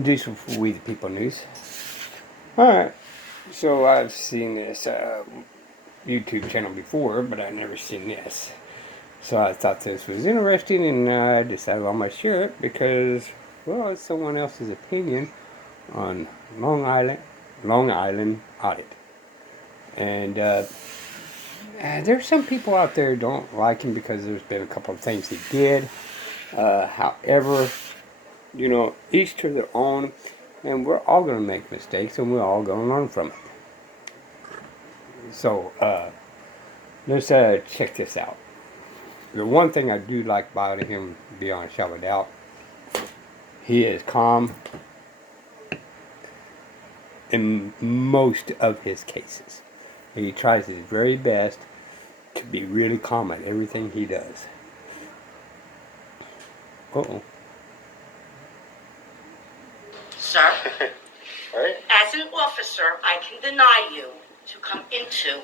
Do some We the People news. Alright, so I've seen this YouTube channel before, but I've never seen this. So I thought this was interesting, and I decided I might share it because, well, it's someone else's opinion on Long Island audit. And there's some people out there who don't like him because there's been a couple of things he did. However, each to their own, and we're all going to make mistakes, and we're all going to learn from it. So, let's check this out. The one thing I do like about him, beyond a shadow of a doubt, he is calm in most of his cases. He tries his very best to be really calm at everything he does. Uh-oh. Sir, Right? as an officer, I can deny you to come into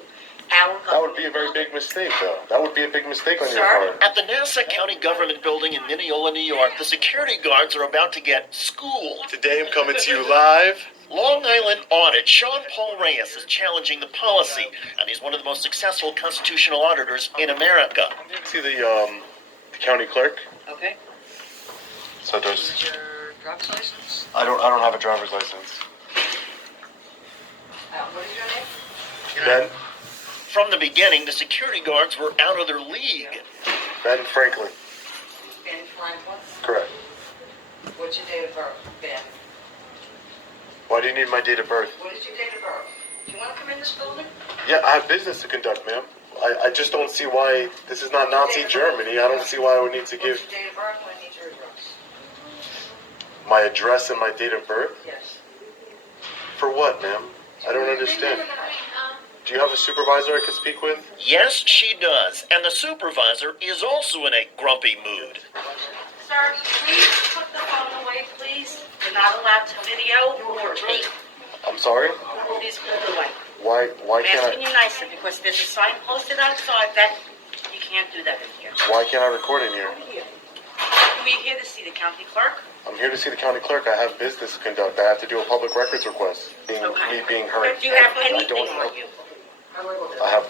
our government. That would be a very big mistake, though. That would be a big mistake on your Sir? part. At the Nassau County Government Building in Mineola, New York, the security guards are about to get schooled. Today I'm coming to you live. Long Island audit. Sean Paul Reyes is challenging the policy, and he's one of the most successful constitutional auditors in America. See the county clerk? Okay. So there's. Is your driver's license? I don't have a driver's license. What is your name? Ben From the beginning, the security guards were out of their league. Ben Franklin. Ben Franklin. Correct. What's your date of birth, Ben? Why do you need my date of birth? What is your date of birth? Do you want to come in this building? Yeah, I have business to conduct, ma'am. I just don't see why this is not Nazi Germany. I don't see why I would need to give What's your date of birth? I need your address. my address and my date of birth. Yes. For what, ma'am? I don't understand. Do you have a supervisor I could speak with? Yes, she does, and the supervisor is also in a grumpy mood. Sir, please put the phone away, please. You're not allowed to video or tape. I'm sorry? Please put it away. Why I'm can't asking I you nicely because there's a sign posted outside that you can't do that in here. why can't I record in here? We're here to see the county clerk. I'm here to see the county clerk. I have business to conduct. I have to do a public records request. Me being heard. Do you have I anything don't on you I have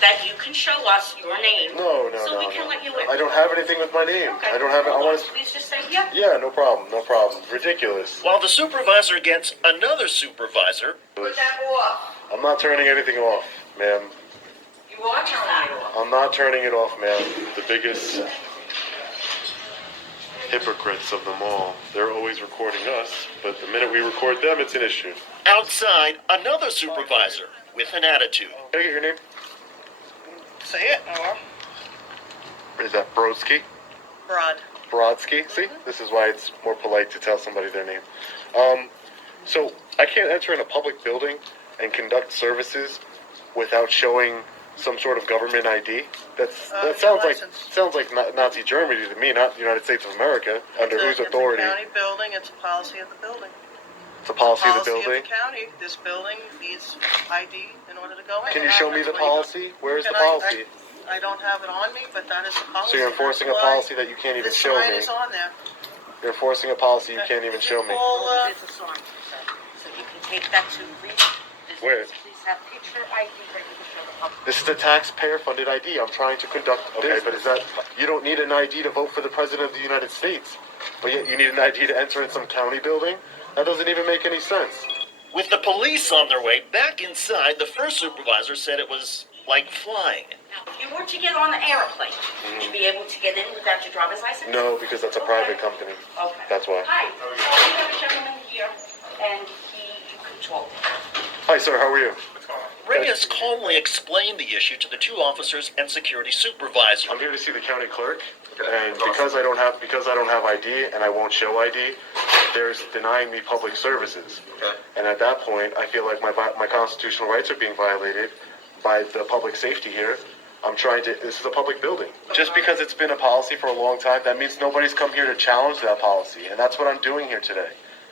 that you can show us your name? no. So we can let you in. I don't have anything with my name. Okay. I don't have it. I Hold want on. to. Please just say yeah. Yeah, no problem. Ridiculous. While the supervisor gets another supervisor, Put that off. I'm not turning anything off, ma'am. You are turning it off. I'm not turning it off, ma'am. The biggest hypocrites of them all. They're always recording us, but the minute we record them, it's an issue. outside, another supervisor with an attitude. Can I get your name? Say it, or Is that Brodsky? Broad. Brodsky? See? This is why it's more polite to tell somebody their name. So I can't enter in a public building and conduct services without showing some sort of government ID. That sounds like Nazi Germany to me, not the United States of America. Under whose authority? It's a county building. It's a policy of the building. It's a policy of the building. Policy of the county. This building needs ID in order to go in. Can you show me the policy? Where is the policy? I don't have it on me, but that is the policy. So you're enforcing a policy that you can't even show The sign me. is on there. You're enforcing a policy you can't even show me. There's a sign, sir. So you can take that to read. Where? Please have picture ID ready to show the public. This is a taxpayer-funded ID. I'm trying to conduct business. But is that you don't need an ID to vote for the president of the United States, but yet you need an ID to enter in some county building? That doesn't even make any sense. With the police on their way back inside, the first supervisor said it was like flying. Now, if you were to get on an airplane, would you be able to get in without your driver's license? No, because that's a private company. Okay. That's why. Hi. So we have a gentleman here, and you can talk to him. Hi, sir. How are you? Reyes calmly explained the issue to the two officers and security supervisor. I'm here to see the county clerk, and because I don't have ID and I won't show ID, there's denying me public services. And at that point, I feel like my constitutional rights are being violated by the public safety here. This is a public building. Just because it's been a policy for a long time, that means nobody's come here to challenge that policy, and that's what I'm doing here today.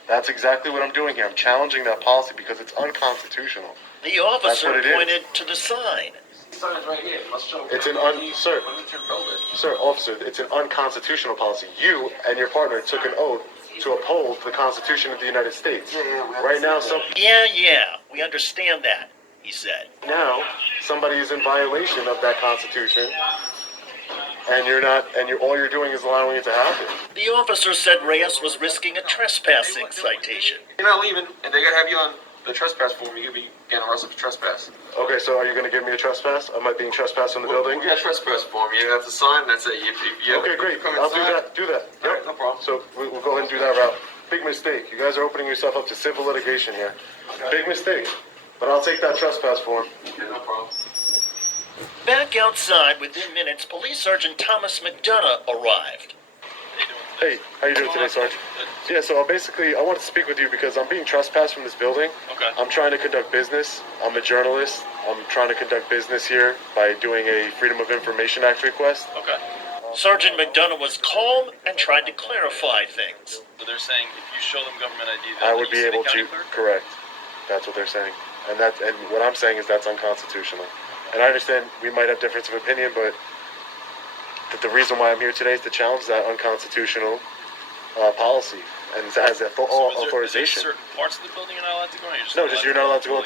That's exactly what I'm doing here. I'm challenging that policy because it's unconstitutional. The officer what it is. pointed to the sign. Sign is right here. Let's show It's an officer, it's an unconstitutional policy. You and your partner took an oath to uphold the Constitution of the United States. Right now, Yeah, we understand that, he said. now somebody is in violation of that Constitution, and you're not, and all you're doing is allowing it to happen. The officer said Reyes was risking a trespassing citation. You're not leaving, and they gotta have you on the trespass form. You're gonna be getting arrested for trespass. Okay, so are you going to give me a trespass? Am I being trespassed in the building? We got a trespass form. You have to sign. That's it. Okay, great. I'll do that. Do that. All right, no problem. So we'll go ahead and do that route. Big mistake. You guys are opening yourself up to civil litigation here. Big mistake. But I'll take that trespass form. Okay, no problem. Back outside, within minutes, Police Sergeant Thomas McDonough arrived. Hey, how you doing today, Sergeant? Yeah, so I wanted to speak with you because I'm being trespassed from this building. Okay. I'm trying to conduct business. I'm a journalist. I'm trying to conduct business here by doing a Freedom of Information Act request. Okay. Sergeant McDonough was calm and tried to clarify things. So they're saying if you show them government ID, I would be able to. Correct. That's what they're saying. And what I'm saying is that's unconstitutional. And I understand we might have difference of opinion, but the reason why I'm here today is to challenge that unconstitutional policy and as authorization. Certain parts of the building you're not allowed to go in? No, you're not allowed to go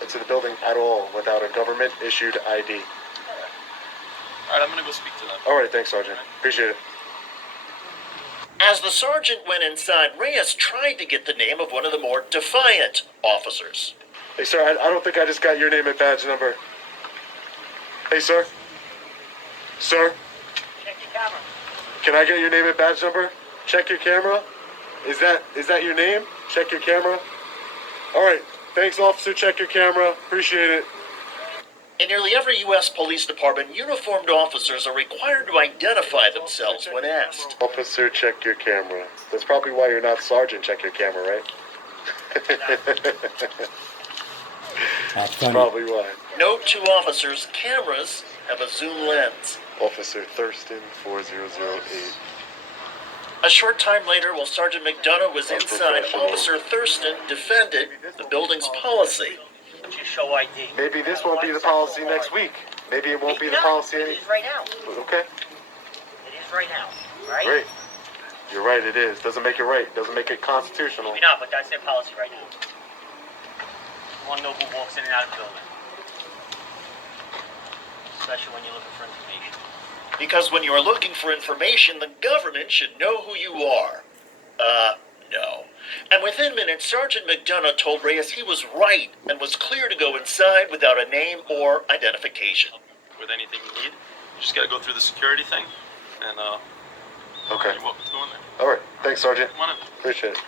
into the building at all without a government issued ID. All right, I'm gonna go speak to them. All right, thanks, Sergeant. Appreciate it. As the sergeant went inside, Reyes tried to get the name of one of the more defiant officers. Hey, sir, I don't think I just got your name and badge number. Hey, sir. Sir. Check your camera. Can I get your name and badge number? Check your camera. Is that your name? Check your camera. All right. Thanks, officer. Check your camera. Appreciate it. In nearly every U.S. police department, uniformed officers are required to identify themselves when asked. Officer, check your camera. That's probably why you're not sergeant. Check your camera, right? That's funny. Probably why. Note to officers, cameras have a zoom lens. Officer Thurston 4008. A short time later, while Sergeant McDonough was inside, Unprofessional. Officer Thurston defended the building's policy. You show ID. Maybe this won't be the policy next week. Maybe it won't be the policy It any... is right now. Okay, It is right now. Right? great. You're right, it is. Doesn't make it right. Doesn't make it constitutional. Maybe not, but that's their policy right now. You want to know who walks in and out of the building. Especially when you're looking for information. Because when you are looking for information, the government should know who you are. No. And within minutes, Sergeant McDonough told Reyes he was right and was clear to go inside without a name or identification. With anything you need, you just gotta go through the security thing, and Okay. you're welcome to go in there. All right. Thanks, Sergeant. Come on in. Appreciate it.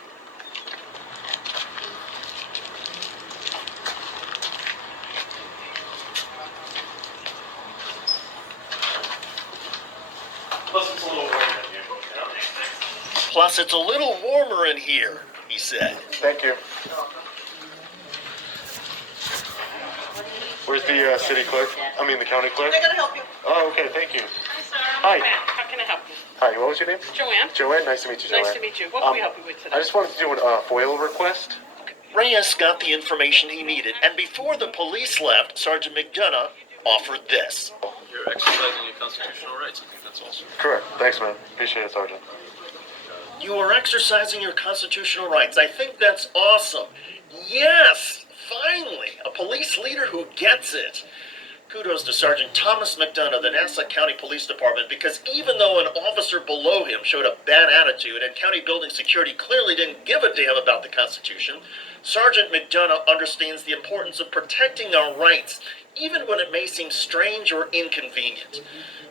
Plus, it's a little warm in here, you know? Plus, it's a little warmer in here, he said. Thank you. Where's the city clerk? I mean, the county clerk? They're gonna help you. Oh, okay. Thank you. Hi, sir. Hi. Joanne. How can I help you? Hi. What was your name? Joanne. Joanne. Nice to meet you, Joanne. Nice to meet you. What can we help you with today? I just wanted to do a FOIL request. Reyes got the information he needed, and before the police left, Sergeant McDonough offered this. You're exercising your constitutional rights. I think that's awesome. Correct. Thanks, man. Appreciate it, Sergeant. You are exercising your constitutional rights. I think that's awesome. Yes, finally, a police leader who gets it. Kudos to Sergeant Thomas McDonough of the Nassau County Police Department, because even though an officer below him showed a bad attitude and county building security clearly didn't give a damn about the Constitution, Sergeant McDonough understands the importance of protecting our rights, even when it may seem strange or inconvenient.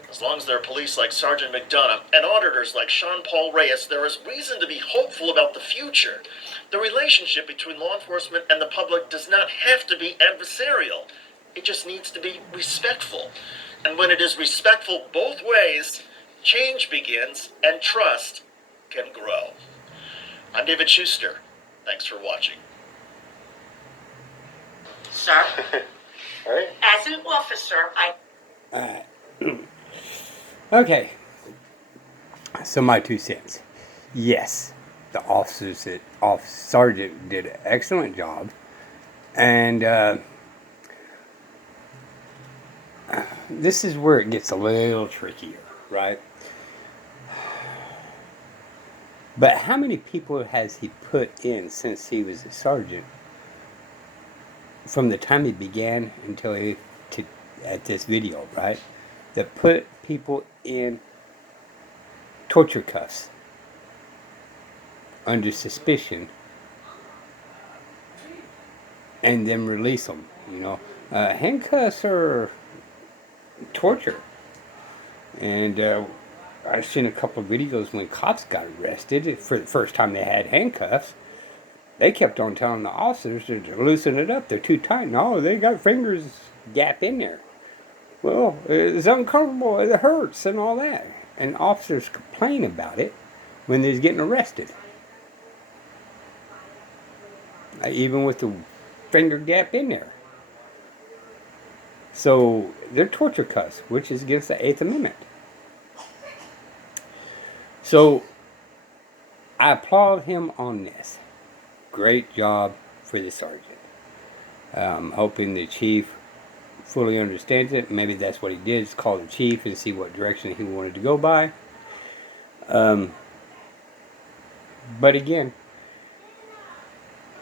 As long as there are police like Sergeant McDonough and auditors like Sean Paul Reyes, there is reason to be hopeful about the future. The relationship between law enforcement and the public does not have to be adversarial. It just needs to be respectful. And when it is respectful both ways, change begins and trust can grow. I'm David Schuster. Thanks for watching. Sir, All right. as an officer, Okay. So my 2 cents. Yes, the sergeant did an excellent job, and this is where it gets a little trickier, right? But how many people has he put in since he was a sergeant? From the time he began until at this video, right? That put people in torture cuffs under suspicion and then release them. Handcuffs are torture. And I've seen a couple of videos when cops got arrested for the first time they had handcuffs. They kept on telling the officers to loosen it up. They're too tight. No, they got fingers gap in there. Well, it's uncomfortable. It hurts and all that. And officers complain about it when they're getting arrested. Even with the finger gap in there. So they're torture cuffs, which is against the 8th Amendment. So I applaud him on this. Great job for the sergeant. Hoping the chief fully understands it. Maybe that's what he did, is call the chief and see what direction he wanted to go by. But again,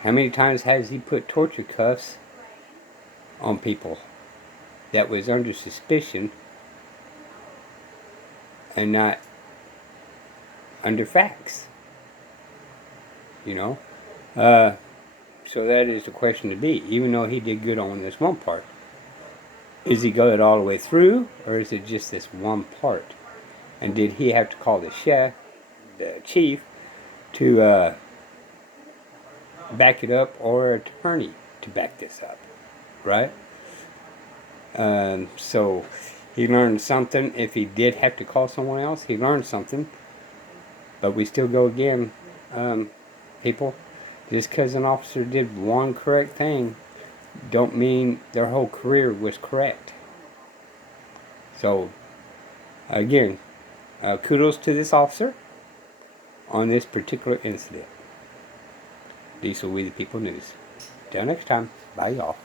how many times has he put torture cuffs on people that was under suspicion and not under facts? So that is the question to be. Even though he did good on this one part, is he good all the way through, or is it just this one part? And did he have to call the chief, to back it up, or an attorney to back this up, right? So he learned something. If he did have to call someone else, he learned something. But we still go again, people. Just because an officer did one correct thing, don't mean their whole career was correct. So, again, kudos to this officer on this particular incident. These will be the People News. Till next time, bye y'all.